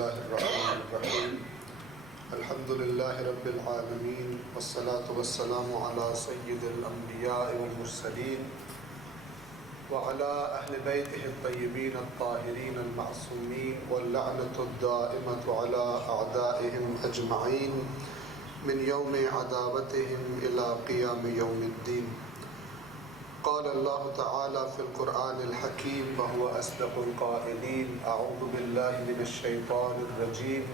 الله الرحمن الرحيم الحمد لله رب العالمين والصلاة والسلام على سيد الأنبياء والمرسلين وعلى أهل بيته الطيبين الطاهرين المعصومين واللعنة الدائمة على أعدائهم أجمعين من يوم عداوتهم إلى قيام يوم الدين. قال الله تعالى في القرآن الحكيم وهو أصدق القائلين: أعوذ بالله من الشيطان الرجيم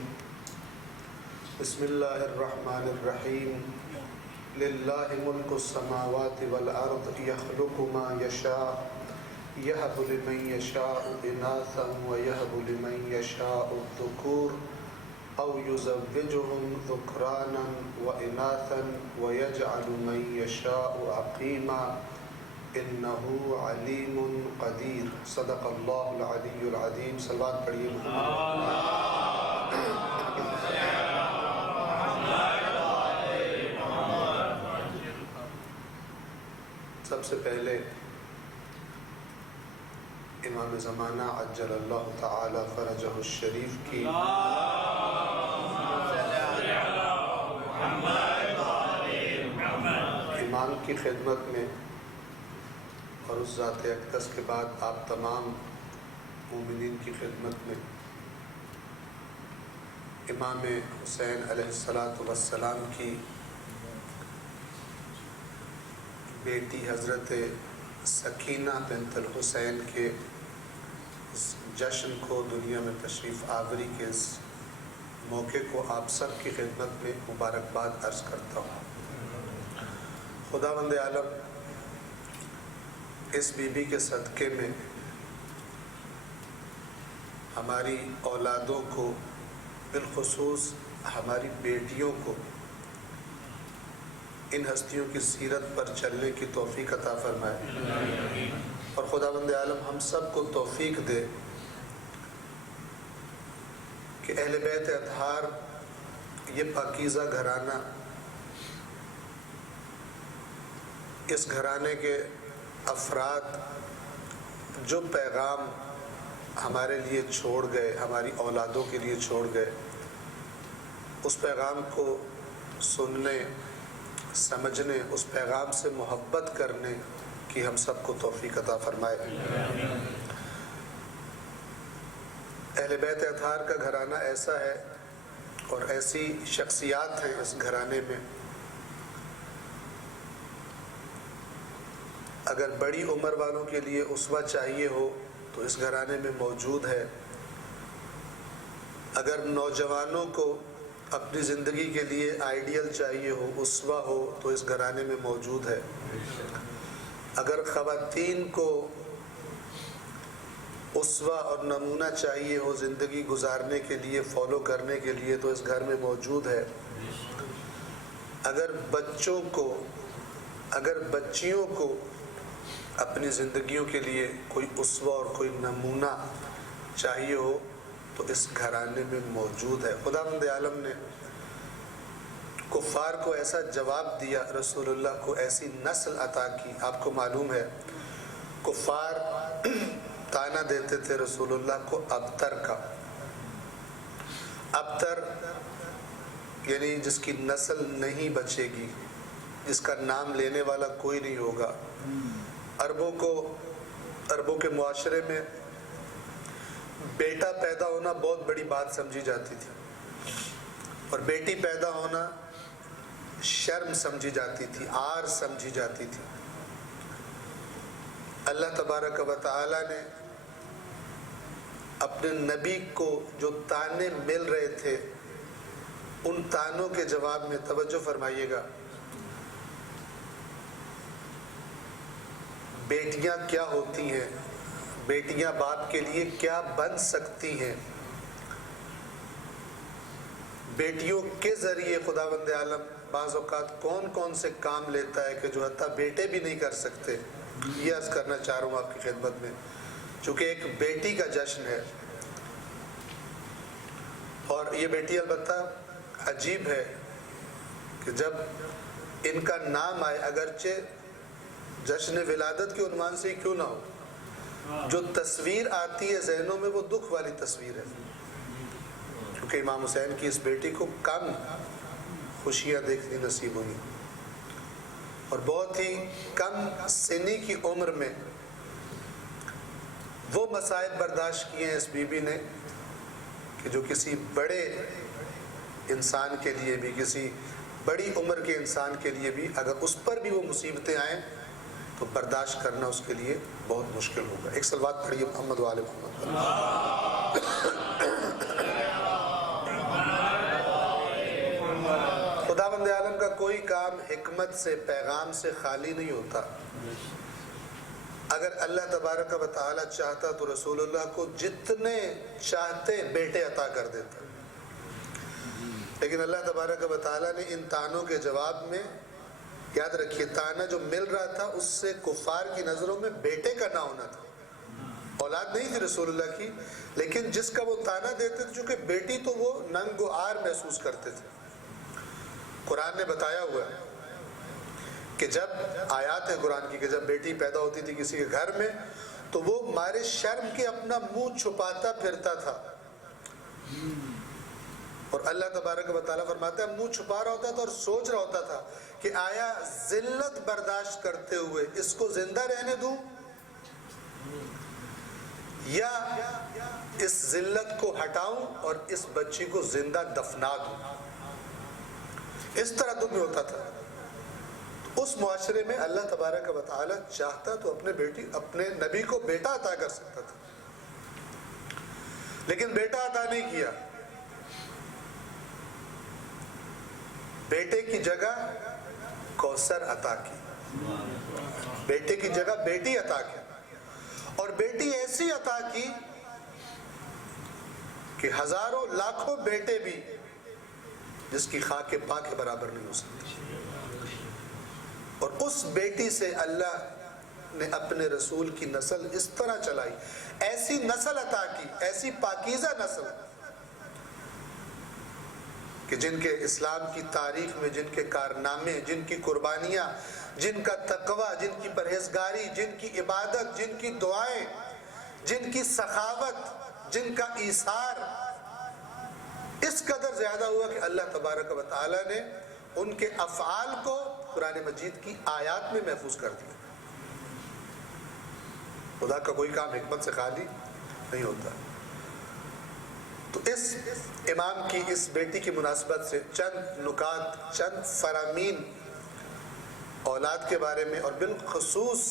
بسم الله الرحمن الرحيم لله ملك السماوات والأرض يخلق ما يشاء يهب لمن يشاء إناثا ويهب لمن يشاء الذكور أو يزوجهم ذكرانا وإناثا ويجعل من يشاء عقيما إنه عليم قدير. صدق الله العلي العظيم. صلوات پڑھیے سب سے پہلے امام زمانہ عجل اللہ تعالی فرجہ الشریف کی امام کی خدمت میں اور اس ذات اقدس کے بعد آپ تمام مومنین کی خدمت میں امام حسین علیہ السلام کی بیٹی حضرت سکینہ بنت الحسین کے جشن کو دنیا میں تشریف آوری کے اس موقع کو آپ سب کی خدمت میں مبارکباد عرض کرتا ہوں. خداوند عالم اس بی بی کے صدقے میں ہماری اولادوں کو، بالخصوص ہماری بیٹیوں کو، ان ہستیوں کی سیرت پر چلنے کی توفیق عطا فرمائے، اور خداوند عالم ہم سب کو توفیق دے کہ اہل بیت اطہار یہ پاکیزہ گھرانہ، اس گھرانے کے افراد جو پیغام ہمارے لیے چھوڑ گئے، ہماری اولادوں کے لیے چھوڑ گئے، اس پیغام کو سننے، سمجھنے، اس پیغام سے محبت کرنے کی ہم سب کو توفیق عطا فرمائے. اہل بیت اطہار کا گھرانہ ایسا ہے اور ایسی شخصیات ہیں اس گھرانے میں، اگر بڑی عمر والوں کے لیے اسوہ چاہیے ہو تو اس گھرانے میں موجود ہے، اگر نوجوانوں کو اپنی زندگی کے لیے آئیڈیل چاہیے ہو، اسوہ ہو، تو اس گھرانے میں موجود ہے، اگر خواتین کو اسوہ اور نمونہ چاہیے ہو زندگی گزارنے کے لیے، فالو کرنے کے لیے، تو اس گھر میں موجود ہے، اگر بچوں کو، اگر بچیوں کو اپنی زندگیوں کے لیے کوئی اسوہ اور کوئی نمونہ چاہیے ہو تو اس گھرانے میں موجود ہے. خداوند عالم نے کفار کو ایسا جواب دیا، رسول اللہ کو ایسی نسل عطا کی. آپ کو معلوم ہے کفار تانا دیتے تھے رسول اللہ کو ابتر کا. ابتر یعنی جس کی نسل نہیں بچے گی، جس کا نام لینے والا کوئی نہیں ہوگا. عربوں کے معاشرے میں بیٹا پیدا ہونا بہت بڑی بات سمجھی جاتی تھی، اور بیٹی پیدا ہونا شرم سمجھی جاتی تھی، عار سمجھی جاتی تھی. اللہ تبارک و تعالی نے اپنے نبی کو جو تانے مل رہے تھے، ان تانوں کے جواب میں توجہ فرمائیے گا، بیٹیاں کیا ہوتی ہیں، بیٹیاں باپ کے لیے کیا بن سکتی ہیں، بیٹیوں کے ذریعے خداوند عالم بعض اوقات کون کون سے کام لیتا ہے کہ جو حتیٰ بیٹے بھی نہیں کر سکتے. یہ عرض کرنا چاہ رہا ہوں آپ کی خدمت میں، چونکہ ایک بیٹی کا جشن ہے، اور یہ بیٹی البتہ عجیب ہے کہ جب ان کا نام آئے، اگرچہ جشن ولادت کے عنوان سے ہی کیوں نہ ہو، جو تصویر آتی ہے ذہنوں میں وہ دکھ والی تصویر ہے. کہ امام حسین کی اس بیٹی کو کم خوشیاں دیکھنی نصیب ہوئی اور بہت ہی کم سنی کی عمر میں وہ مصائب برداشت کیے ہیں اس بی بی نے کہ جو کسی بڑے انسان کے لیے بھی، کسی بڑی عمر کے انسان کے لیے بھی اگر اس پر بھی وہ مصیبتیں آئیں تو برداشت کرنا اس کے لیے بہت مشکل ہوگا۔ ایک صلوات پڑھیے محمد و آل محمد۔ خداوند عالم کا کوئی کام حکمت سے، پیغام سے خالی نہیں ہوتا۔ اگر اللہ تبارک و تعالی چاہتا تو رسول اللہ کو جتنے چاہتے بیٹے عطا کر دیتا، لیکن اللہ تبارک و تعالی نے ان تانوں کے جواب میں، یاد رکھیے تانا جو مل رہا تھا اس سے کفار کی نظروں میں بیٹے کا نہ ہونا تھا، اولاد نہیں تھی رسول اللہ کی، لیکن جس کا وہ تانا دیتے تھے چونکہ بیٹی تو وہ ننگ و عار محسوس کرتے تھے۔ قرآن نے بتایا ہوا ہے کہ جب آیات ہے قرآن کی کہ جب بیٹی پیدا ہوتی تھی کسی کے گھر میں تو وہ مارے شرم کے اپنا منہ چھپاتا پھرتا تھا، اور اللہ تبارک و تعالیٰ فرماتا ہے منہ چھپا رہا ہوتا تھا اور سوچ رہا ہوتا تھا کہ آیا ذلت برداشت کرتے ہوئے اس کو زندہ رہنے دوں یا اس ذلت کو ہٹاؤں اور اس بچی کو زندہ دفنا دوں، اس طرح دکھ میں ہوتا تھا۔ اس معاشرے میں اللہ تبارک و تعالی چاہتا تو اپنے نبی کو بیٹا عطا کر سکتا تھا، لیکن بیٹا عطا نہیں کیا، بیٹے کی جگہ کوثر عطا کی، بیٹے کی جگہ بیٹی عطا کی، اور بیٹی ایسی عطا کی کہ ہزاروں لاکھوں بیٹے بھی جس کی خاک پاک کے برابر نہیں ہو سکتی، اور اس بیٹی سے اللہ نے اپنے رسول کی نسل اس طرح چلائی، ایسی نسل عطا کی، ایسی پاکیزہ نسل کہ جن کے اسلام کی تاریخ میں جن کے کارنامے، جن کی قربانیاں، جن کا تقوی، جن کی پرہیزگاری، جن کی عبادت، جن کی دعائیں، جن کی سخاوت، جن کا ایثار اس قدر زیادہ ہوا کہ اللہ تبارک و تعالی نے ان کے افعال کو قرآن مجید کی آیات میں محفوظ کر دیا۔ خدا کا کوئی کام حکمت سے خالی نہیں ہوتا۔ تو اس امام کی اس بیٹی کی مناسبت سے چند نکات، چند فرامین اولاد کے بارے میں اور بالخصوص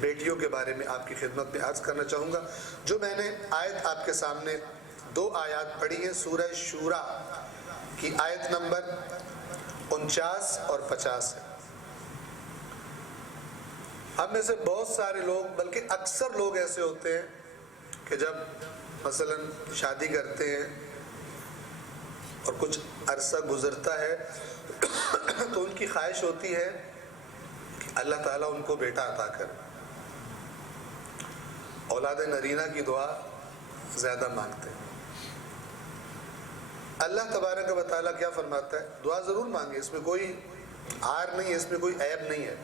بیٹیوں کے بارے میں آپ کی خدمت میں عرض کرنا چاہوں گا۔ جو میں نے آیت آپ کے سامنے 2 آیات پڑھی ہیں، سورہ شورا کی آیت نمبر 49 اور 50 ہے۔ ہم میں سے بہت سارے لوگ، بلکہ اکثر لوگ ایسے ہوتے ہیں کہ جب مثلا شادی کرتے ہیں اور کچھ عرصہ گزرتا ہے تو ان کی خواہش ہوتی ہے کہ اللہ تعالیٰ ان کو بیٹا عطا کرے، اولاد نرینہ کی دعا زیادہ مانگتے ہیں۔ اللہ تبارک و تعالیٰ کیا فرماتا ہے؟ دعا ضرور مانگے، اس میں کوئی عار نہیں ہے، اس میں کوئی عیب نہیں ہے،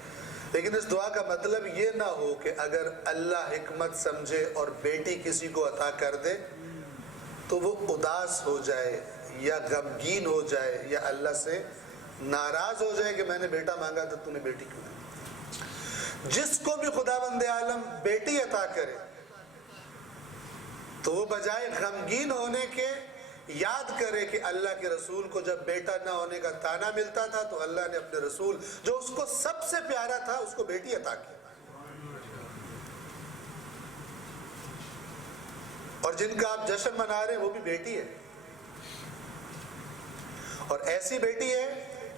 لیکن اس دعا کا مطلب یہ نہ ہو کہ اگر اللہ حکمت سمجھے اور بیٹی کسی کو عطا کر دے تو وہ اداس ہو جائے یا غمگین ہو جائے یا اللہ سے ناراض ہو جائے کہ میں نے بیٹا مانگا تو تو نے بیٹی کیوں نہیں۔ جس کو بھی خداوند عالم بیٹی عطا کرے تو وہ بجائے غمگین ہونے کے یاد کرے کہ اللہ کے رسول کو جب بیٹا نہ ہونے کا تانا ملتا تھا تو اللہ نے اپنے رسول جو اس کو سب سے پیارا تھا اس کو بیٹی عطا کی، اور جن کا آپ جشن منا رہے ہیں وہ بھی بیٹی ہے، اور ایسی بیٹی ہے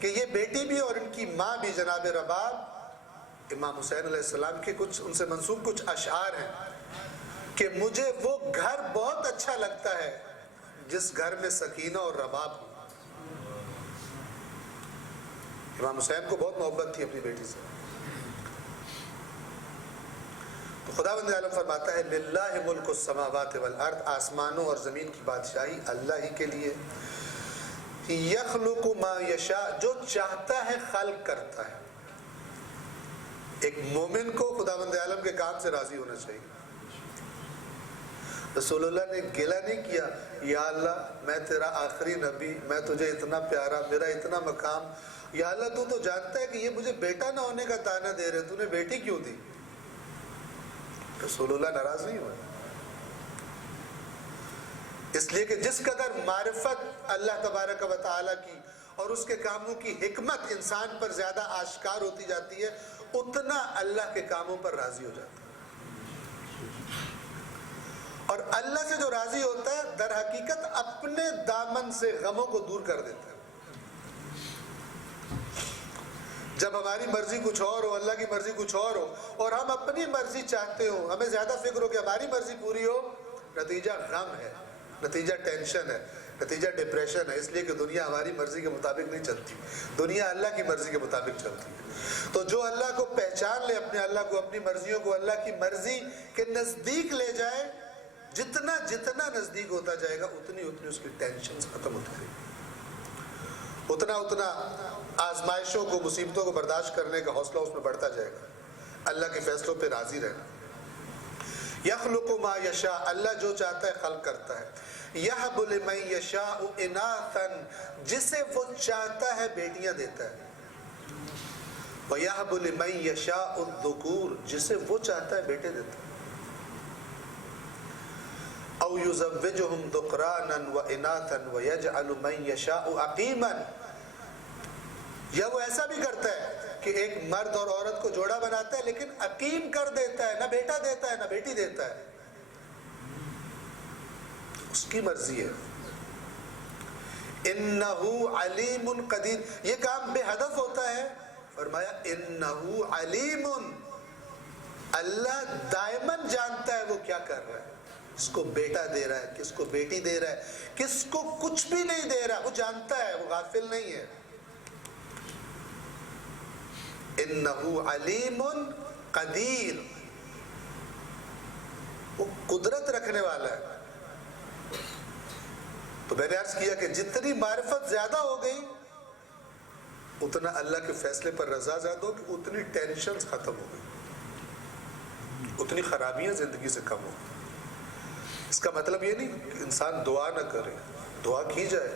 کہ یہ بیٹی بھی اور ان کی ماں بھی جناب رباب امام حسین علیہ السلام کے کچھ ان سے منسوب کچھ اشعار ہیں کہ مجھے وہ گھر بہت اچھا لگتا ہے جس گھر میں سکینہ اور رباب ہو۔ امام حسین کو بہت محبت تھی اپنی بیٹی سے۔ تو خداوند عالم فرماتا ہے للہ ملک السماوات والارض، آسمانوں اور زمین کی بادشاہی اللہ ہی کے لیے، یخلق ما یشاء، جو چاہتا ہے خلق کرتا ہے۔ ایک مومن کو خداوند عالم کے کام سے راضی ہونا چاہیے۔ رسول اللہ نے گلہ نہیں کیا یا اللہ میں تیرا آخری نبی، میں تجھے اتنا پیارا، میرا اتنا مقام، یا اللہ تو جانتا ہے کہ یہ مجھے بیٹا نہ ہونے کا طعنہ دے رہے، تو نے بیٹی کیوں دی؟ رسول اللہ ناراض نہیں ہوئے، اس لیے کہ جس قدر معرفت اللہ تبارک و تعالیٰ کی اور اس کے کاموں کی حکمت انسان پر زیادہ آشکار ہوتی جاتی ہے، اتنا اللہ کے کاموں پر راضی ہو جاتا ہے، اور اللہ سے جو راضی ہوتا ہے در حقیقت اپنے دامن سے غموں کو دور کر دیتا ہے۔ جب ہماری مرضی کچھ اور ہو، اللہ کی مرضی کچھ اور ہو، اور ہم اپنی مرضی چاہتے ہو، ہمیں زیادہ فکر ہو کہ ہماری مرضی پوری ہو، نتیجہ غم ہے، نتیجہ ٹینشن ہے، نتیجہ ڈپریشن ہے، اس لیے کہ دنیا ہماری مرضی کے مطابق نہیں چلتی، دنیا اللہ کی مرضی کے مطابق چلتی ہے۔ تو جو اللہ کو پہچان لے، اپنے اللہ کو، اپنی مرضیوں کو اللہ کی مرضی کے نزدیک لے جائے، جتنا جتنا نزدیک ہوتا جائے گا اتنی اتنی اس کی ٹینشن ختم ہوتی رہے گی، اتنا اتنا آزمائشوں کو، مصیبتوں کو برداشت کرنے کا حوصلہ اس میں بڑھتا جائے گا، اللہ کے فیصلوں پہ راضی رہنا۔ یخلق ما یشاء، اللہ جو چاہتا ہے خلق کرتا ہے۔ یہب لمن یشاء اناثا، جسے وہ چاہتا ہے بیٹیاں دیتا ہے۔ ویہب لمن یشاء الذکور، جسے وہ چاہتا ہے بیٹے دیتا ہے۔ او یزوجہم ذکرانا واناثا ویجعل من یشاء عقیما، یا وہ ایسا بھی کرتا ہے کہ ایک مرد اور عورت کو جوڑا بناتا ہے لیکن عقیم کر دیتا ہے، نہ بیٹا دیتا ہے نہ بیٹی دیتا ہے، اس کی مرضی ہے۔ انہ علیم قدیر، یہ کام بے ہدف ہوتا ہے، فرمایا انہ علیم، اللہ دائماً جانتا ہے وہ کیا کر رہا ہے، کس کو بیٹا دے رہا ہے، کس کو بیٹی دے رہا ہے، کس کو کچھ بھی نہیں دے رہا، وہ جانتا ہے، وہ غافل نہیں ہے۔ انہو علیم قدیر، وہ قدرت رکھنے والا ہے۔ تو میں نے عرض کیا کہ جتنی معرفت زیادہ ہو گئی اتنا اللہ کے فیصلے پر رضا زیادہ ہوگی، اتنی ٹینشنز ختم ہو گئی، اتنی خرابیاں زندگی سے کم ہو گئی۔ اس کا مطلب یہ نہیں کہ انسان دعا نہ کرے، دعا کی جائے،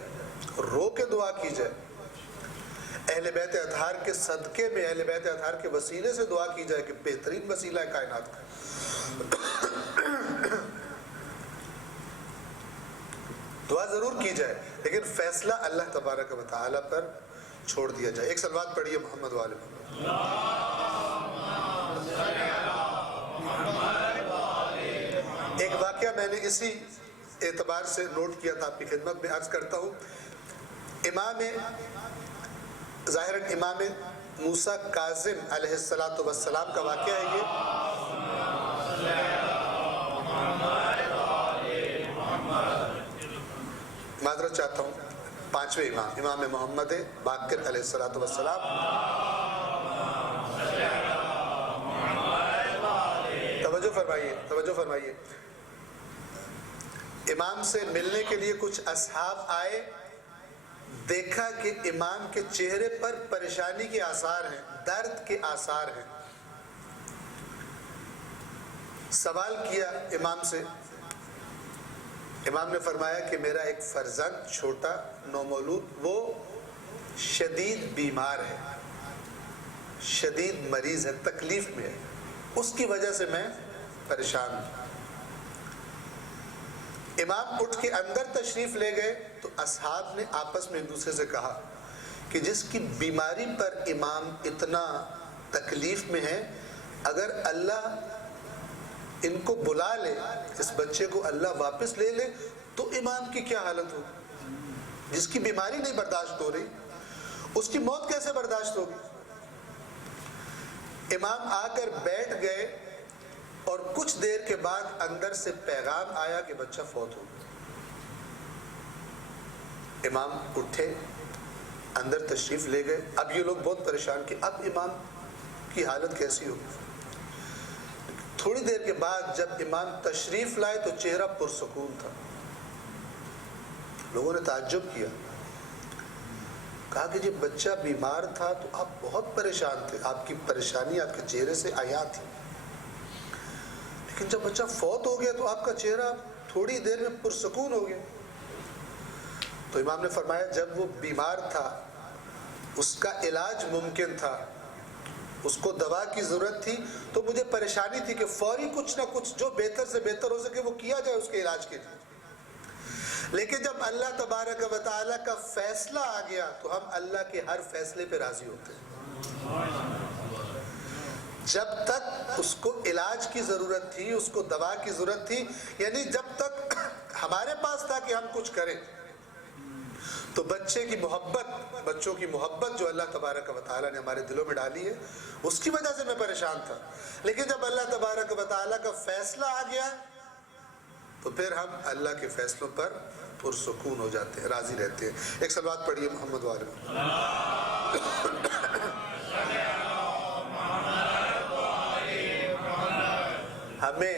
رو کے دعا کی جائے، اہل بیت اطہار کے صدقے میں، اہل بیت اطہار کے وسیلے سے دعا کی جائے کہ بہترین وسیلہ ہے کائنات کا۔ دعا ضرور کی جائے لیکن فیصلہ اللہ تبارک و تعالیٰ پر چھوڑ دیا جائے۔ ایک صلوات پڑھیے محمد والے محمد۔ ایک واقعہ میں نے اسی اعتبار سے نوٹ کیا تھا، آپ کی خدمت میں عرض کرتا ہوں۔ ظاہراً امام موسیٰ کاظم علیہ السلام کا واقعہ ہے یہ۔ معذرت چاہتا ہوں، پانچویں امام محمد باقر علیہ السلام۔ توجہ فرمائیے، امام سے ملنے کے لیے کچھ اصحاب آئے، دیکھا کہ امام کے چہرے پر پریشانی کے آثار ہیں، درد کے آثار ہیں۔ سوال کیا امام سے، امام نے فرمایا کہ میرا ایک فرزند چھوٹا نومولود وہ شدید بیمار ہے، شدید مریض ہے، تکلیف میں ہے، اس کی وجہ سے میں پریشان ہوں۔ امام اٹھ کے اندر تشریف لے گئے تو اصحاب نے آپس میں ایک دوسرے سے کہا کہ جس کی بیماری پر امام اتنا تکلیف میں ہے، اگر اللہ ان کو بلا لے، اس بچے کو اللہ واپس لے لے تو امام کی کیا حالت ہوگی؟ جس کی بیماری نہیں برداشت ہو رہی اس کی موت کیسے برداشت ہوگی؟ امام آ کر بیٹھ گئے اور کچھ دیر کے بعد اندر سے پیغام آیا کہ بچہ فوت ہو گیا۔ امام اٹھے، اندر تشریف لے گئے، اب یہ لوگ بہت پریشان کہ اب امام کی حالت کیسی ہوگی۔ تھوڑی دیر کے بعد جب امام تشریف لائے تو چہرہ پرسکون تھا۔ لوگوں نے تعجب کیا، کہا کہ جب بچہ بیمار تھا تو آپ بہت پریشان تھے، آپ کی پریشانی آپ کے چہرے سے عیاں تھی، لیکن جب بچہ فوت ہو گیا تو آپ کا چہرہ تھوڑی دیر میں پرسکون ہو گیا۔ تو امام نے فرمایا جب وہ بیمار تھا، اس کا علاج ممکن تھا، اس کو دوا کی ضرورت تھی، تو مجھے پریشانی تھی کہ فوری کچھ نہ کچھ جو بہتر سے بہتر ہو سکے وہ کیا جائے اس کے علاج کے لیے۔ لیکن جب اللہ تبارک و تعالیٰ کا فیصلہ آ گیا تو ہم اللہ کے ہر فیصلے پہ راضی ہوتے ہیں۔ جب تک اس کو علاج کی ضرورت تھی، اس کو دوا کی ضرورت تھی، یعنی جب تک ہمارے پاس تھا کہ ہم کچھ کریں، تو بچوں کی محبت جو اللہ تبارک و تعالیٰ نے ہمارے دلوں میں ڈالی ہے، اس کی وجہ سے میں پریشان تھا۔ لیکن جب اللہ تبارک و تعالیٰ کا فیصلہ آ گیا تو پھر ہم اللہ کے فیصلوں پر پرسکون ہو جاتے ہیں، راضی رہتے ہیں۔ ایک صلوات پڑھیے محمد والے۔ ہمیں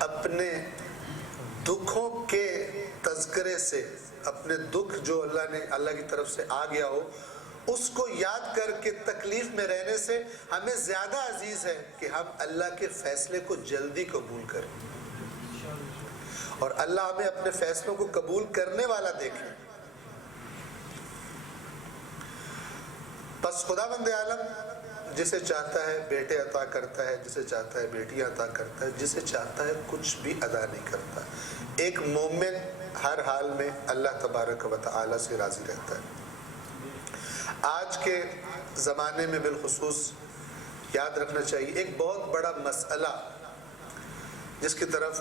اپنے دکھوں کے تذکرے سے، اپنے دکھ جو اللہ کی طرف سے آ گیا ہو، اس کو یاد کر کے تکلیف میں رہنے سے ہمیں زیادہ عزیز ہے کہ ہم اللہ کے فیصلے کو جلدی قبول کریں، اور اللہ ہمیں اپنے فیصلوں کو قبول کرنے والا دیکھے۔ بس خداوند عالم جسے چاہتا ہے بیٹے عطا کرتا ہے، جسے چاہتا ہے بیٹیاں عطا کرتا ہے، جسے چاہتا ہے کچھ بھی ادا نہیں کرتا۔ ایک مومن ہر حال میں اللہ تبارک و تعالی سے راضی رہتا ہے۔ آج کے زمانے میں بالخصوص یاد رکھنا چاہیے ایک بہت بڑا مسئلہ جس کی طرف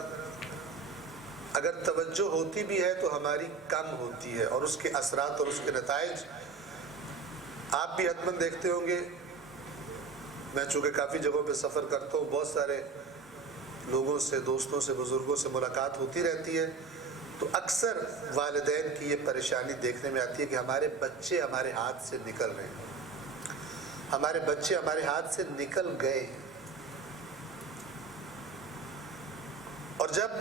اگر توجہ ہوتی بھی ہے تو ہماری کم ہوتی ہے، اور اس کے اثرات اور اس کے نتائج آپ بھی حتماً دیکھتے ہوں گے۔ میں چونکہ کافی جگہوں پہ سفر کرتا ہوں، بہت سارے لوگوں سے، دوستوں سے، بزرگوں سے ملاقات ہوتی رہتی ہے، تو اکثر والدین کی یہ پریشانی دیکھنے میں آتی ہے کہ ہمارے بچے ہمارے ہاتھ سے نکل رہے ہیں، ہمارے بچے ہمارے ہاتھ سے نکل گئے ہیں۔ اور جب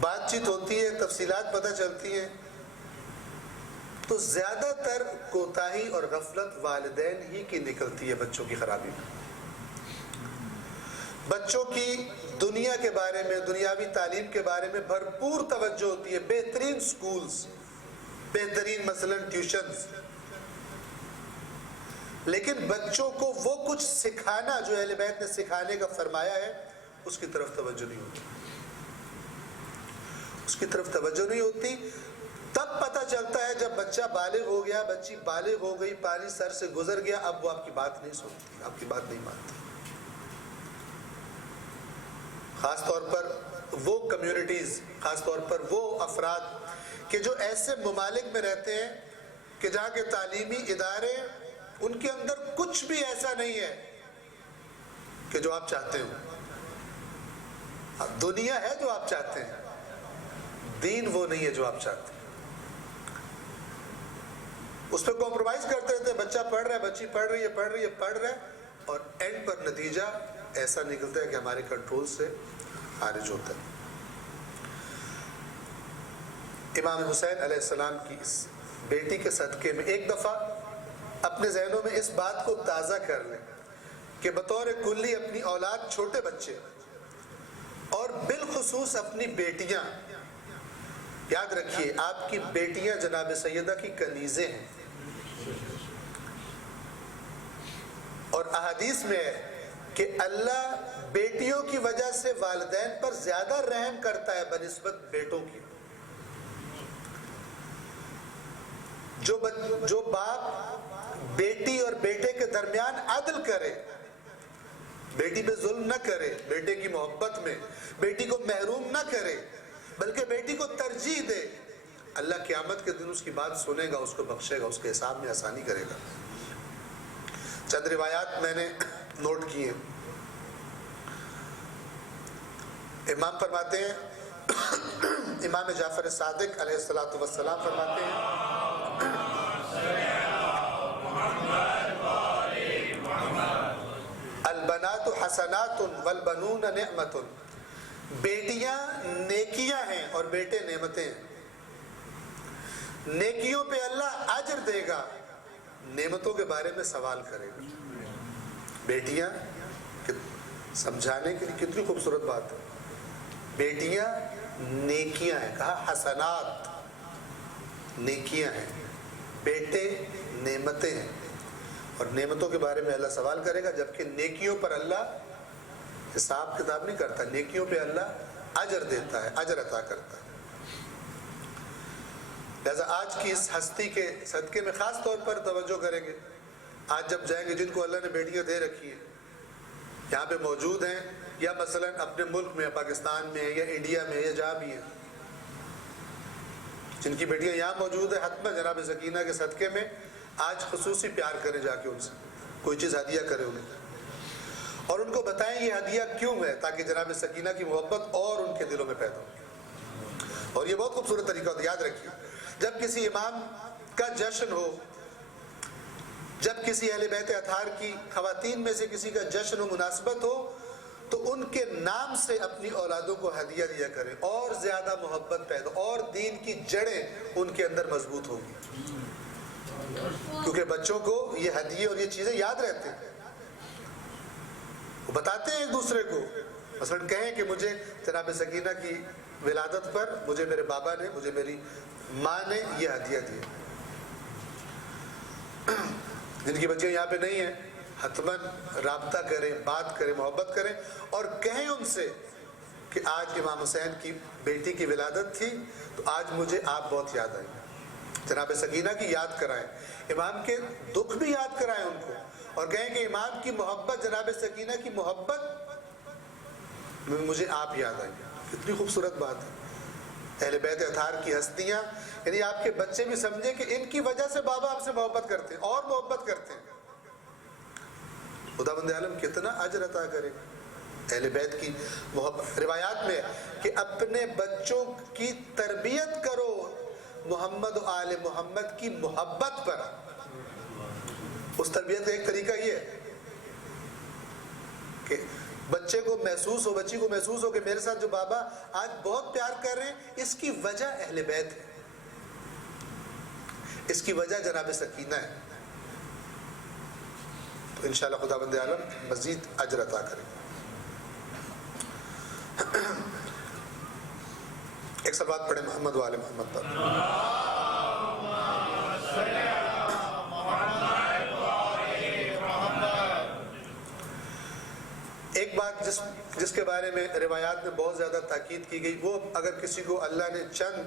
بات چیت ہوتی ہے، تفصیلات پتہ چلتی ہیں، تو زیادہ تر کوتاہی اور غفلت والدین ہی کی نکلتی ہے بچوں کی خرابی میں۔ بچوں کی دنیا کے بارے میں، دنیاوی تعلیم کے بارے میں بھرپور توجہ ہوتی ہے، بہترین سکولز، بہترین مثلاً ٹیوشنز، لیکن بچوں کو وہ کچھ سکھانا جو اہل بیت نے سکھانے کا فرمایا ہے، اس کی طرف توجہ نہیں ہوتی، اس کی طرف توجہ نہیں ہوتی۔ تب پتہ چلتا ہے جب بچہ بالغ ہو گیا، بچی بالغ ہو گئی، پانی سر سے گزر گیا، اب وہ آپ کی بات نہیں سنتی، آپ کی بات نہیں مانتی۔ خاص طور پر وہ کمیونٹیز، خاص طور پر وہ افراد کہ جو ایسے ممالک میں رہتے ہیں کہ جہاں کے تعلیمی ادارے، ان کے اندر کچھ بھی ایسا نہیں ہے کہ جو آپ چاہتے ہو۔ دنیا ہے جو آپ چاہتے ہیں، دین وہ نہیں ہے جو آپ چاہتے ہیں۔ اس پہ کمپرومائز کرتے رہتے ہیں، بچہ پڑھ رہا ہے، بچی پڑھ رہی ہے، پڑھ رہا ہے، اور اینڈ پر نتیجہ ایسا نکلتا ہے کہ ہمارے کنٹرول سے خارج ہوتا ہے۔ امام حسین علیہ السلام کی اس بیٹی کے صدقے میں ایک دفعہ اپنے ذہنوں میں اس بات کو تازہ کر لیں کہ بطور کلی اپنی اولاد، چھوٹے بچے اور بالخصوص اپنی بیٹیاں، یاد رکھیے آپ کی بیٹیاں جناب سیدہ کی کنیزیں ہیں، اور احادیث میں ہے کہ اللہ بیٹیوں کی وجہ سے والدین پر زیادہ رحم کرتا ہے بنسبت بیٹوں کی۔ جو باپ بیٹی اور بیٹے کے درمیان عدل کرے، بیٹی پہ ظلم نہ کرے، بیٹے کی محبت میں بیٹی کو محروم نہ کرے، بلکہ بیٹی کو ترجیح دے، اللہ قیامت کے دن اس کی بات سنے گا، اس کو بخشے گا، اس کے حساب میں آسانی کرے گا۔ چند روایات میں نے نوٹ کی ہیں۔ امام فرماتے ہیں، امام جعفر صادق علیہ السلام فرماتے ہیں، البنات حسنات والبنون نعمت، بیٹیاں نیکیاں ہیں اور بیٹے نعمتیں ہیں۔ نیکیوں پہ اللہ اجر دے گا، نعمتوں کے بارے میں سوال کرے گا۔ بیٹیاں سمجھانے کے لیے کتنی خوبصورت بات ہے، بیٹیاں نیکیاں ہیں، کہا حسنات، نیکیاں ہیں، بیٹے نعمتیں ہیں، اور نعمتوں کے بارے میں اللہ سوال کرے گا، جبکہ نیکیوں پر اللہ حساب کتاب نہیں کرتا، نیکیوں پہ اللہ اجر دیتا ہے، اجر عطا کرتا ہے۔ لہذا آج کی اس ہستی کے صدقے میں خاص طور پر توجہ کریں گے۔ آج جب جائیں گے، جن کو اللہ نے بیٹیاں دے رکھی ہیں، یہاں پہ موجود ہیں، یا مثلا اپنے ملک میں، پاکستان میں یا انڈیا میں یا جہاں بھی ہیں، جن کی بیٹیاں یہاں موجود ہیں، حتما جناب سکینہ کے صدقے میں آج خصوصی پیار کریں، جا کے ان سے کوئی چیز ہدیہ کرے انہیں، اور ان کو بتائیں یہ ہدیہ کیوں ہے، تاکہ جناب سکینہ کی محبت اور ان کے دلوں میں پیدا ہو۔ اور یہ بہت خوبصورت طریقہ ہوتا ہے، یاد رکھیے، جب کسی امام کا جشن ہو، جب کسی اہل بیت اطہار کی خواتین میں سے کسی کا جشن و مناسبت ہو، تو ان کے نام سے اپنی اولادوں کو ہدیہ دیا کریں، اور زیادہ محبت پیدا، اور دین کی جڑیں ان کے اندر مضبوط ہوگی، کیونکہ بچوں کو یہ ہدیے اور یہ چیزیں یاد رہتے ہیں، وہ بتاتے ہیں ایک دوسرے کو۔ مثلا کہیں کہ مجھے جناب سکینہ کی ولادت پر مجھے میرے بابا نے، مجھے میری ماں نے یہ ہدیہ دیا۔ جن کی بچیاں یہاں پہ نہیں ہیں، حتماً رابطہ کریں، بات کریں، محبت کریں، اور کہیں ان سے کہ آج امام حسین کی بیٹی کی ولادت تھی، تو آج مجھے آپ بہت یاد آئے۔ جناب سکینہ کی یاد کرائیں، امام کے دکھ بھی یاد کرائیں ان کو، اور کہیں کہ امام کی محبت، جناب سکینہ کی محبت میں مجھے آپ یاد آئیں۔ کتنی خوبصورت بات ہے۔ اہل بیت اطہار کی ہستیاں، یعنی آپ کے بچے بھی سمجھیں کہ ان کی وجہ سے بابا آپ سے محبت کرتے ہیں اور محبت کرتے ہیں۔ خداوند عالم کتنا اجر عطا کرے گا اہل بیت کی محبت۔ روایات میں کہ اپنے بچوں کی تربیت کرو محمد و آل محمد کی محبت پر۔ اس تربیت کا ایک طریقہ یہ ہے کہ بچے کو محسوس ہو، بچی کو محسوس ہو کہ میرے ساتھ جو بابا آج بہت پیار کر رہے ہیں، اس کی وجہ اہل بیت ہے، اس کی وجہ جناب سکینہ ہے۔ تو انشاءاللہ خداوند عالم مزید اجر عطا کرے۔ ایک صلوات پڑھیں محمد و آل محمد پر۔ ایک بات جس کے بارے میں روایات میں بہت زیادہ تاکید کی گئی، وہ اگر کسی کو اللہ نے چند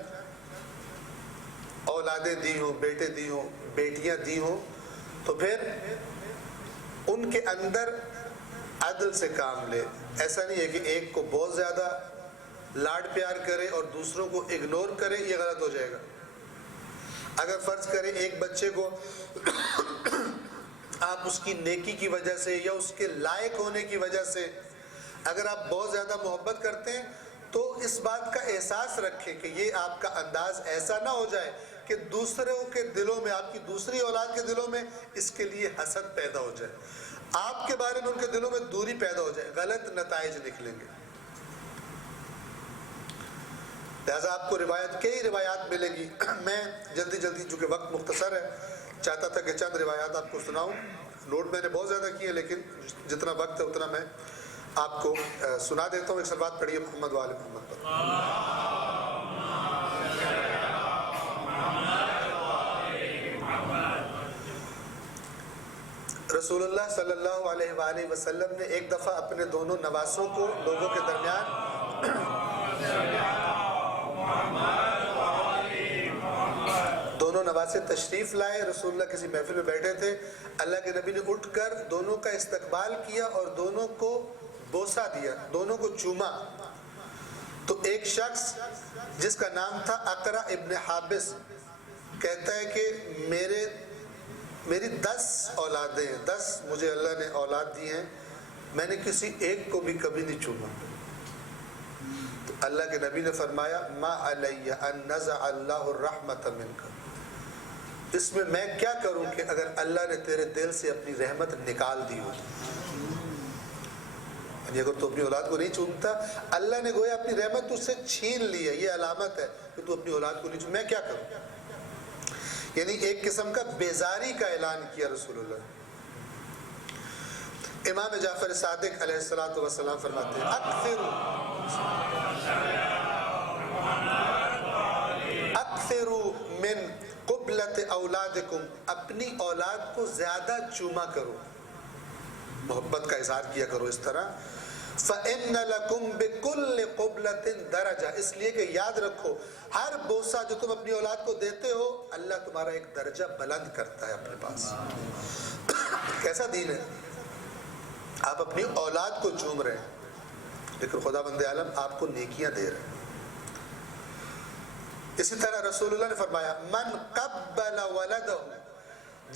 اولادیں دی ہوں، بیٹے دی ہوں، بیٹیاں دی ہوں، تو پھر ان کے اندر عدل سے کام لے۔ ایسا نہیں ہے کہ ایک کو بہت زیادہ لاڈ پیار کرے اور دوسروں کو اگنور کرے، یہ غلط ہو جائے گا۔ اگر فرض کریں ایک بچے کو آپ اس کی نیکی کی وجہ سے یا اس کے لائق ہونے کی وجہ سے اگر آپ بہت زیادہ محبت کرتے ہیں، تو اس بات کا احساس رکھیں کہ یہ آپ کا انداز ایسا نہ ہو جائے کہ دوسروں کے دلوں میں، آپ کی دوسری اولاد کے دلوں میں اس کے لیے حسد پیدا ہو جائے، آپ کے بارے میں ان کے دلوں میں دوری پیدا ہو جائے، غلط نتائج نکلیں گے۔ لہذا آپ کو کئی روایات ملے گی۔ میں جلدی چونکہ وقت مختصر ہے، چاہتا تھا کہ چند روایات آپ کو سناؤں، نوٹ میں نے بہت زیادہ کیے، لیکن جتنا وقت ہے اتنا میں آپ کو سنا دیتا ہوں۔ ایک صلوات پڑھیے محمد و آل محمد پر۔ رسول اللہ صلی اللہ علیہ وآلہ وسلم نے ایک دفعہ اپنے دونوں نواسوں کو لوگوں کے درمیان دونوں نواسے تشریف لائے۔ رسول اللہ کسی محفل میں بیٹھے تھے، اللہ کے نبی نے اٹھ کر دونوں کا استقبال کیا اور دونوں کو بوسہ دیا، دونوں کو چوما۔ تو ایک شخص جس کا نام تھا اقرع ابن حابس کہتا ہے کہ میری 10 اولادیں ہیں، 10 مجھے اللہ نے اولاد دی ہیں، میں نے کسی ایک کو بھی کبھی نہیں چوما۔ تو اللہ کے نبی نے فرمایا ما علی ان نزع اللہ الرحمت منک، اس میں میں کیا کروں کہ اگر اللہ نے تیرے دل سے اپنی رحمت نکال دی ہو، یعنی اگر تو اپنی اولاد کو نہیں چومتا، اللہ نے گویا اپنی رحمت تجھ سے چھین لی ہے، یہ علامت ہے کہ تو اپنی اولاد کو نہیں چوم، میں کیا کروں؟ یعنی ایک قسم کا بیزاری کا اعلان کیا رسول اللہ۔ امام جعفر صادق علیہ السلام فرماتے ہیں اکثروا من قبلت اولادکم، اپنی اولاد کو زیادہ چوما کرو، محبت کا اظہار کیا کرو اس طرح. فَإِنَّ لَكُمْ بِكُلِّ قُبْلَةٍ دَرَجَةٍ، اس لیے کہ یاد رکھو ہر بوسہ جو تم اپنی اولاد کو دیتے ہو اللہ تمہارا ایک درجہ بلند کرتا ہے اپنے پاس. کیسا دین ہے؟ آپ اپنی اولاد کو چوم رہے ہیں لیکن خدا بند عالم آپ کو نیکیاں دے رہے ہیں. اسی طرح رسول اللہ نے فرمایا من قبل ولدہ،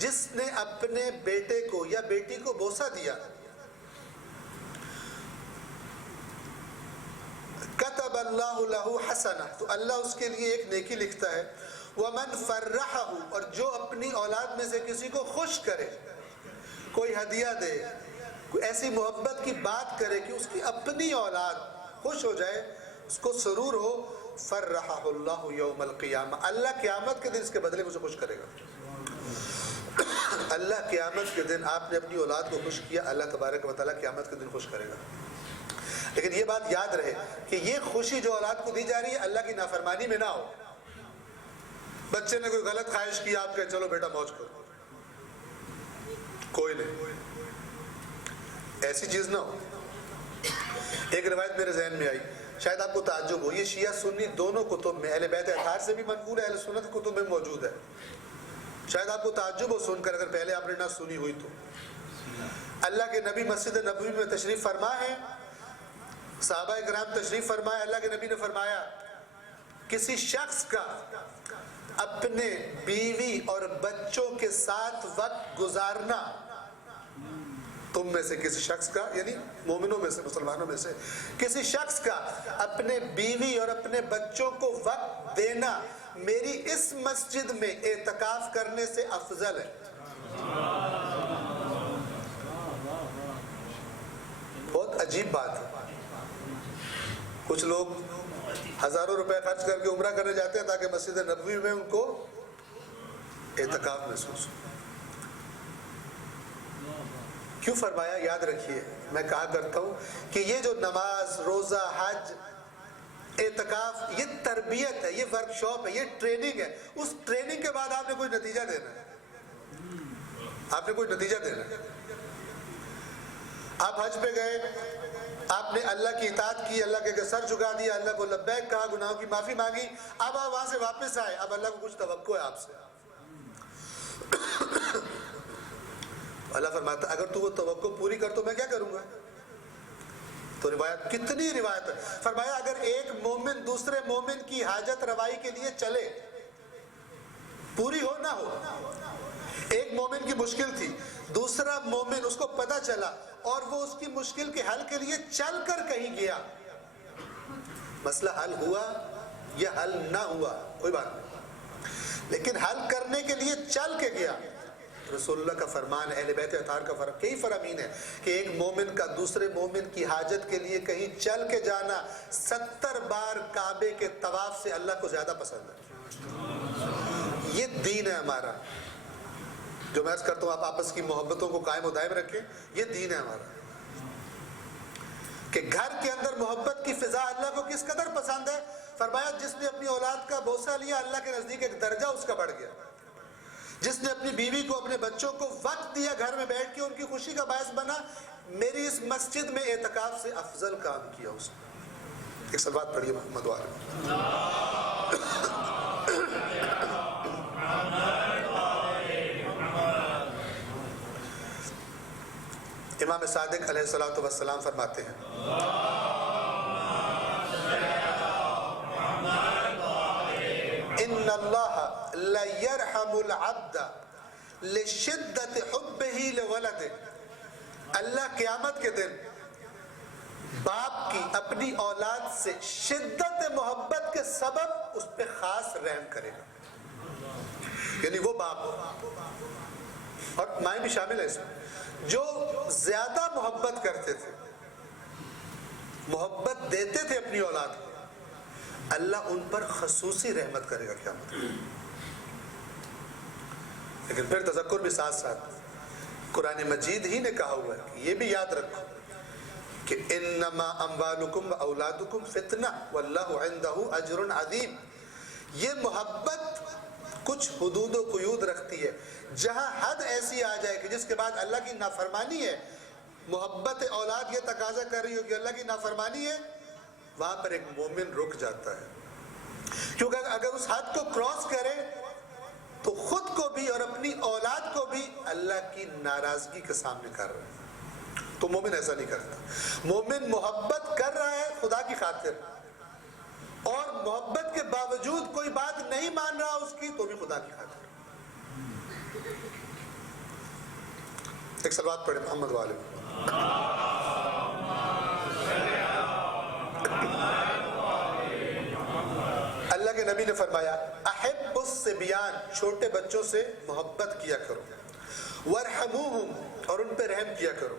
جس نے اپنے بیٹے کو یا بیٹی کو بوسہ دیا، کتب اللہ لہ حسنہ، تو اللہ اس کے لیے ایک نیکی لکھتا ہے. ومن فرحہ، اور جو اپنی اولاد میں سے کسی کو خوش کرے، کوئی ہدیہ دے، کوئی ایسی محبت کی بات کرے کہ اس کی اپنی اولاد خوش ہو جائے، اس کو سرور ہو، فرحہ اللہ یوم القیامہ، اللہ قیامت کے دن اس کے بدلے میں اسے خوش کرے گا. اللہ قیامت کے دن آپ نے اپنی اولاد کو خوش کیا، اللہ تبارک و تعالیٰ قیامت کے دن خوش کرے گا. لیکن یہ بات یاد رہے کہ یہ خوشی جو اولاد کو دی جا رہی ہے اللہ کی نافرمانی میں نہ ہو. بچے نے کوئی غلط خواہش کی، آپ کہے چلو بیٹا موج کرو، کوئی نہیں، ایسی چیز نہ ہو. ایک روایت میرے ذہن میں آئی، شاید آپ کو تعجب ہو، یہ شیعہ سنی دونوں کتب میں، اہل بیت اطہار سے بھی منقول ہے، اہل سنت کتب میں موجود ہے. شاید آپ کو تعجب ہو سن کر، اگر پہلے آپ نے نہ سنی ہوئی تو. اللہ کے نبی مسجد نبوی میں تشریف فرما ہے، صحابہ کرام تشریف فرمائے، اللہ کے نبی نے فرمایا کسی شخص کا اپنے بیوی اور بچوں کے ساتھ وقت گزارنا، تم میں سے کسی شخص کا، یعنی مومنوں میں سے، مسلمانوں میں سے کسی شخص کا اپنے بیوی اور اپنے بچوں کو وقت دینا میری اس مسجد میں اعتکاف کرنے سے افضل ہے. بہت عجیب بات ہے. کچھ لوگ ہزاروں روپے خرچ کر کے عمرہ کرنے جاتے ہیں تاکہ مسجد نبوی میں ان کو اعتکاف محسوس ہو. کیوں فرمایا؟ یاد رکھیے، میں کہا کرتا ہوں کہ یہ جو نماز، روزہ، حج، اعتکاف، یہ تربیت ہے، یہ ورکشاپ ہے، یہ ٹریننگ ہے. اس ٹریننگ کے بعد آپ نے کوئی نتیجہ دینا ہے، آپ نے کوئی نتیجہ دینا ہے. آپ حج پہ گئے، آپ نے اللہ کی اطاعت کی، اللہ کے سر جھکا دیا، اللہ کو لبیک کہا، گناہوں کی معافی مانگی، اب آپ وہاں سے واپس آئے، اب اللہ کو کچھ توقع ہے آپ سے. اللہ فرماتا ہے اگر تو وہ توقع پوری کر تو میں کیا کروں گا. تو روایت، کتنی روایت ہے. فرمایا اگر ایک مومن دوسرے مومن کی حاجت روائی کے لیے چلے، پوری ہو نہ ہو، ایک مومن کی مشکل تھی، دوسرا مومن اس کو پتہ چلا اور وہ اس کی مشکل کے حل کے لیے چل کر کہیں گیا، مسئلہ حل ہوا یا حل نہ ہوا کوئی بات نہیں، لیکن حل کرنے کے لیے چل کے گیا. رسول اللہ کا فرمان ہے، اہل بیت اطہار کا فرمان، کئی فرامین ہے کہ ایک مومن کا دوسرے مومن کی حاجت کے لیے کہیں چل کے جانا 70 بار کعبے کے طواف سے اللہ کو زیادہ پسند ہے. یہ دین ہے ہمارا. جو میں عرض کرتا ہوں آپ آپس کی محبتوں کو قائم و دائم رکھیں، یہ دین ہے ہمارا. کہ گھر کے اندر محبت کی فضا اللہ کو کس قدر پسند ہے. فرمایا جس نے اپنی اولاد کا بوسہ لیا اللہ کے نزدیک ایک درجہ اس کا بڑھ گیا. جس نے اپنی بیوی کو، اپنے بچوں کو وقت دیا، گھر میں بیٹھ کے ان کی خوشی کا باعث بنا، میری اس مسجد میں اعتکاف سے افضل کام کیا اس نے. ایک صلوات پڑھیے محمد والے. امام صادق علیہ الصلوۃ والسلام فرماتے ہیں ان اللہ لیرحم العبد لشدت حبہ لولدہ. اللہ قیامت کے دن باپ کی اپنی اولاد سے شدت محبت کے سبب اس پہ خاص رحم کرے گا. یعنی وہ باپ اور مائیں بھی شامل ہیں اس میں جو زیادہ محبت کرتے تھے، محبت دیتے تھے اپنی اولاد کو، اللہ ان پر خصوصی رحمت کرے گا قیامت. لیکن پھر تذکر بھی ساتھ ساتھ قرآن مجید ہی نے کہا ہوا ہے کہ یہ بھی یاد رکھو کہ انما اموالکم و اولادکم فتنہ واللہ عندہ اجر عظیم. یہ محبت کچھ حدود و قیود رکھتی ہے. جہاں حد ایسی آ جائے کہ جس کے بعد اللہ کی نافرمانی ہے، محبت اولاد یہ تقاضا کر رہی ہو کہ اللہ کی نافرمانی ہے، وہاں پر ایک مومن رک جاتا ہے. کیونکہ اگر اس حد کو کراس کرے تو خود کو بھی اور اپنی اولاد کو بھی اللہ کی ناراضگی کے سامنے کر رہا ہے. تو مومن ایسا نہیں کرتا. مومن محبت کر رہا ہے خدا کی خاطر، اور محبت کے باوجود کوئی بات نہیں مان رہا اس کی، تو بھی خدا کی خاطر. ایک صلوات پڑھیں محمد والے. اللہ کے نبی نے فرمایا احب الصبیان، چھوٹے بچوں سے محبت کیا کرو، وارحموہم، اور ان پہ رحم کیا کرو،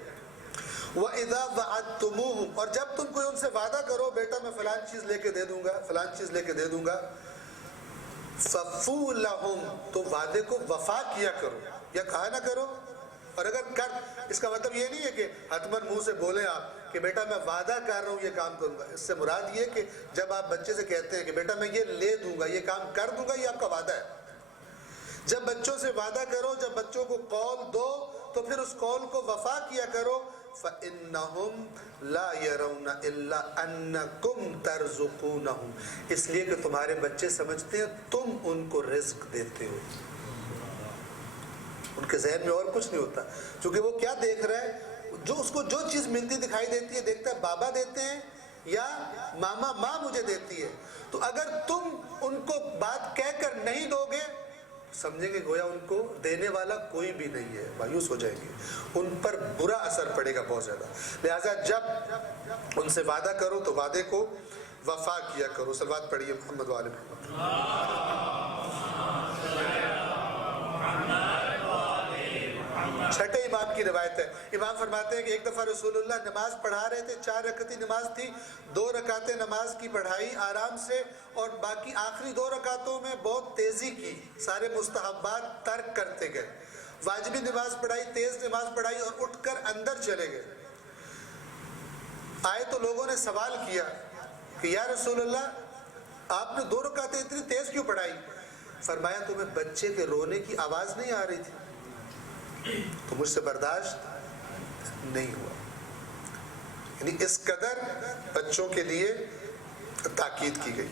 وَإِذَا وَعَدْتُمُوهُمْ، اور جب تم کوئی ان سے وعدہ کرو بیٹا میں فلان چیز لے کے دے دوں گا، فلان چیز لے کے دے دوں گا، فَفُوا لَهُمْ، تو وعدے کو وفا کیا کرو یا کہا نہ کرو. اور اگر کر، اس کا مطلب یہ نہیں ہے کہ حتماً منہ سے بولیں آپ کہ بیٹا میں وعدہ کر رہا ہوں یہ کام کروں گا. اس سے مراد یہ کہ جب آپ بچے سے کہتے ہیں کہ بیٹا میں یہ لے دوں گا، یہ کام کر دوں گا، یہ آپ کا وعدہ ہے. جب بچوں سے وعدہ کرو، جب بچوں کو قول دو تو پھر اس قول کو وفا کیا کرو. فَإِنَّهُمْ لَا يَرَوْنَ إِلَّا أَنَّكُمْ تَرْزُقُونَهُمْ، اس لیے کہ تمہارے بچے سمجھتے ہیں تم ان کو رزق دیتے ہو. ان کے ذہن میں اور کچھ نہیں ہوتا، چونکہ وہ کیا دیکھ رہا ہے، جو اس کو جو چیز ملتی دکھائی دیتی ہے، دیکھتا ہے بابا دیتے ہیں یا ماما ماں مجھے دیتی ہے. تو اگر تم ان کو بات کہہ کر نہیں دو گے، سمجھیں گے گویا ان کو دینے والا کوئی بھی نہیں ہے، مایوس ہو جائیں گے، ان پر برا اثر پڑے گا بہت زیادہ. لہٰذا جب ان سے وعدہ کرو تو وعدے کو وفا کیا کرو. صلوات پڑھیے محمد والے محمد. چھٹے امام کی روایت ہے، امام فرماتے ہیں کہ ایک دفعہ رسول اللہ نماز پڑھا رہے تھے، 4 رکعتی نماز تھی، 2 رکعتیں نماز کی پڑھائی آرام سے، اور باقی آخری 2 رکعتوں میں بہت تیزی کی، سارے مستحبات ترک کرتے گئے، واجبی نماز پڑھائی، تیز نماز پڑھائی، اور اٹھ کر اندر چلے گئے. آئے تو لوگوں نے سوال کیا کہ یا رسول اللہ آپ نے 2 رکعتیں اتنی تیز کیوں پڑھائی؟ فرمایا تمہیں بچے کے رونے کی آواز نہیں آ رہی تھی؟ تو مجھ سے برداشت نہیں ہوا. یعنی اس قدر بچوں کے لیے تاکید کی گئی.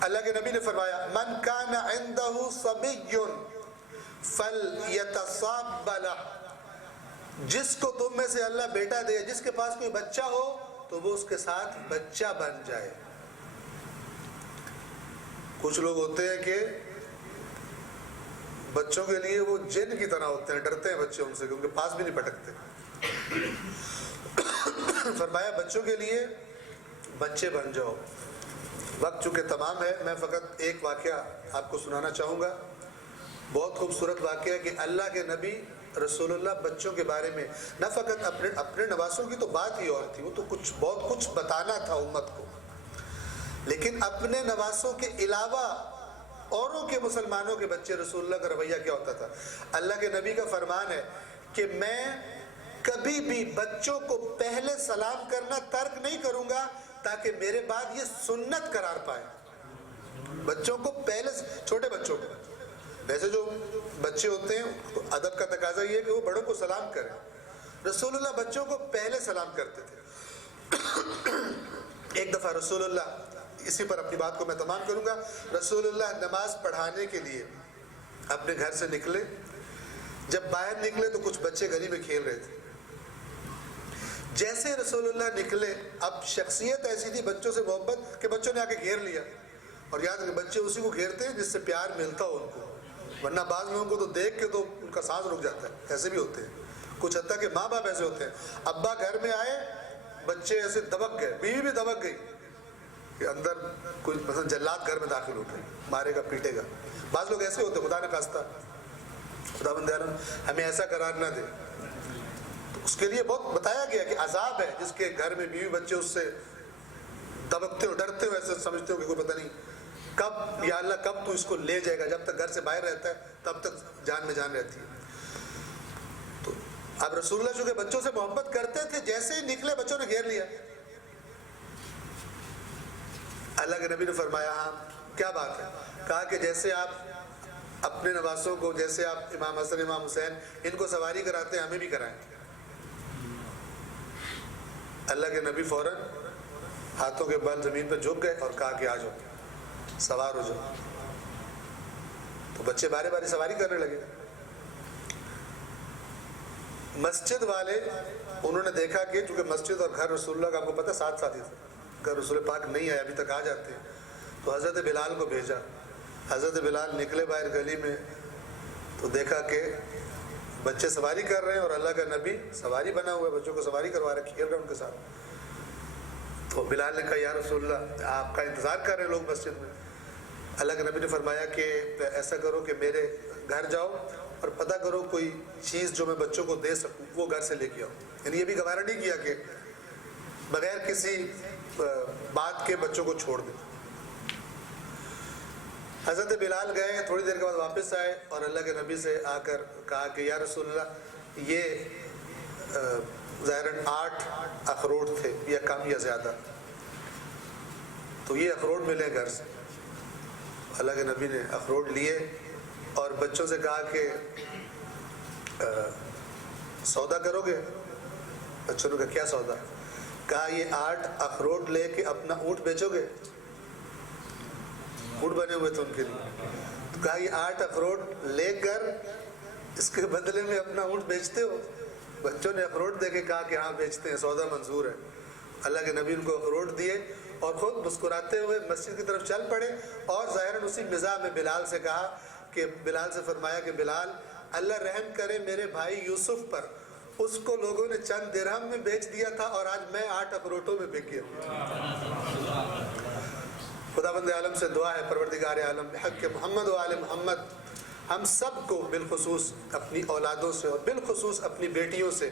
اللہ کے نبی نے فرمایا من کان عنده صبی فلیتصاب له، جس کو تم میں سے اللہ بیٹا دے، جس کے پاس کوئی بچہ ہو تو وہ اس کے ساتھ بچہ بن جائے. کچھ لوگ ہوتے ہیں کہ بچوں کے لیے وہ جن کی طرح ہوتے ہیں، ڈرتے ہیں بچے ان سے، ان کے پاس بھی نہیں پٹکتے. فرمایا بچوں کے لیے بچے بن جاؤ. وقت چونکہ تمام ہے، میں فقط ایک واقعہ آپ کو سنانا چاہوں گا. بہت خوبصورت واقعہ ہے کہ اللہ کے نبی رسول اللہ بچوں کے بارے میں نہ فقط اپنے نواسوں کی تو بات ہی اور تھی، وہ تو بہت کچھ بتانا تھا امت کو، لیکن اپنے نواسوں کے علاوہ اوروں کے مسلمانوں کے بچے، رسول اللہ کا رویہ کیا ہوتا تھا. اللہ کے نبی کا فرمان ہے کہ میں کبھی بھی بچوں کو پہلے سلام کرنا ترک نہیں کروں گا تاکہ میرے بعد یہ سنت قرار پائے. بچوں کو پہلے، چھوٹے بچوں کو، ویسے جو بچے ہوتے ہیں تو ادب کا تقاضا یہ ہے کہ وہ بڑوں کو سلام کریں. رسول اللہ بچوں کو پہلے سلام کرتے تھے. ایک دفعہ رسول اللہ، اسی پر اپنی بات کو میں تمام کروں گا، رسول اللہ نماز پڑھانے کے لیے اپنے گھر سے نکلے. جب باہر نکلے تو کچھ بچے گلی میں کھیل رہے تھے. جیسے رسول اللہ نکلے، اب شخصیت ایسی تھی بچوں سے محبت کہ بچوں نے آ کے گھیر لیا. اور یاد رکھیں بچے اسی کو گھیرتے ہیں جس سے پیار ملتا ہو ان کو، ورنہ بعض لوگوں کو تو دیکھ کے تو ان کا سانس رک جاتا ہے. ایسے بھی ہوتے ہیں کچھ، حتیٰ کہ ماں باپ ایسے ہوتے ہیں. ابا گھر میں آئے، بچے ایسے دبک گئے، بیوی بھی دبک گئی کہ اندر کوئی مثلا جلاد گھر میں داخل ہو گئے، مارے گا پیٹے گا. بعض لوگ ایسے ہوتے ہیں، خدا نے خواستہ خدا بندے عالم ہمیں ایسا قرار نہ دے. تو اس کے لیے بہت بتایا گیا کہ عذاب ہے جس کے گھر میں بیوی بچے اس سے دبکتے ہو، ڈرتے ہو، ایسے سمجھتے ہو کہ کوئی پتہ نہیں کب یا اللہ کب تو اس کو لے جائے گا. جب تک گھر سے باہر رہتا ہے تب تک جان میں جان رہتی ہے. تو اب رسول اللہ چونکہ بچوں سے محبت کرتے تھے، جیسے ہی نکلے بچوں نے گھیر لیا. اللہ کے نبی نے فرمایا ہاں کیا بات ہے؟ کہا کہ جیسے آپ اپنے نواسوں کو، جیسے آپ امام حسن امام حسین ان کو سواری کراتے ہیں، ہمیں بھی کرائیں۔ اللہ کے نبی فوراً ہاتھوں کے بل زمین پہ جھک گئے اور کہا کہ آ جاؤ، سوار ہو جاؤ۔ تو بچے بارے بارے سواری کرنے لگے۔ مسجد والے انہوں نے دیکھا کہ چونکہ مسجد اور گھر رسول اللہ کا آپ کو پتہ ساتھ ساتھ ہی تھا، گھر رسول پاک نہیں آئے ابھی تک آ جاتے ہیں، تو حضرت بلال کو بھیجا۔ حضرت بلال نکلے باہر گلی میں تو دیکھا کہ بچے سواری کر رہے ہیں اور اللہ کا نبی سواری بنا ہوا ہے، بچوں کو سواری کروا رہے، کھیل رہے ہیں ان کے ساتھ۔ تو بلال نے کہا یا رسول اللہ آپ کا انتظار کر رہے ہیں لوگ مسجد میں۔ اللہ کے نبی نے فرمایا کہ ایسا کرو کہ میرے گھر جاؤ اور پتہ کرو کوئی چیز جو میں بچوں کو دے سکوں وہ گھر سے لے کے آؤ۔ یعنی یہ بھی گوارا نہیں کیا کہ بغیر کسی بات کے بچوں کو چھوڑ دیں۔ حضرت بلال گئے، تھوڑی دیر کے بعد واپس آئے اور اللہ کے نبی سے آ کر کہا کہ یا رسول اللہ یہ ظاہراً 8 اخروٹ تھے، یا کم یا زیادہ، تو یہ اخروٹ ملے گھر سے۔ اللہ کے نبی نے اخروٹ لیے اور بچوں سے کہا کہ سودا کرو گے؟ بچوں نے کہا کیا سودا؟ کہا یہ 8 اخروٹ لے کے اپنا اونٹ بیچو گے؟ اونٹ بنے ہوئے تھے ان کے لیے، تو کہا یہ 8 اخروٹ لے کر اس کے بدلے میں اپنا اونٹ بیچتے ہو؟ بچوں نے اخروٹ دے کے کہا کہ ہاں بیچتے ہیں، سودا منظور ہے۔ اللہ کے نبی ان کو اخروٹ دیے اور خود مسکراتے ہوئے مسجد کی طرف چل پڑے، اور ظاہراً اسی مزاح میں بلال سے کہا کہ بلال سے فرمایا کہ بلال اللہ رحم کرے میرے بھائی یوسف پر، اس کو لوگوں نے چند درہم میں بیچ دیا تھا اور آج میں 8 اخروٹوں میں بک گیا۔ خداوند عالم سے دعا ہے پروردگار عالم بحق محمد و آل محمد ہم سب کو بالخصوص اپنی اولادوں سے اور بالخصوص اپنی بیٹیوں سے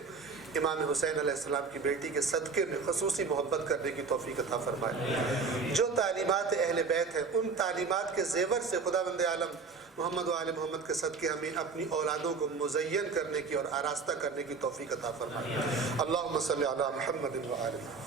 امام حسین علیہ السلام کی بیٹی کے صدقے میں خصوصی محبت کرنے کی توفیق عطا فرمائے۔ جو تعلیمات اہل بیت ہیں ان تعلیمات کے زیور سے خداوند عالم محمد و آل محمد کے صدقے ہمیں اپنی اولادوں کو مزین کرنے کی اور آراستہ کرنے کی توفیق عطا فرمائے۔ اللہم صلی علی محمد و آل محمد۔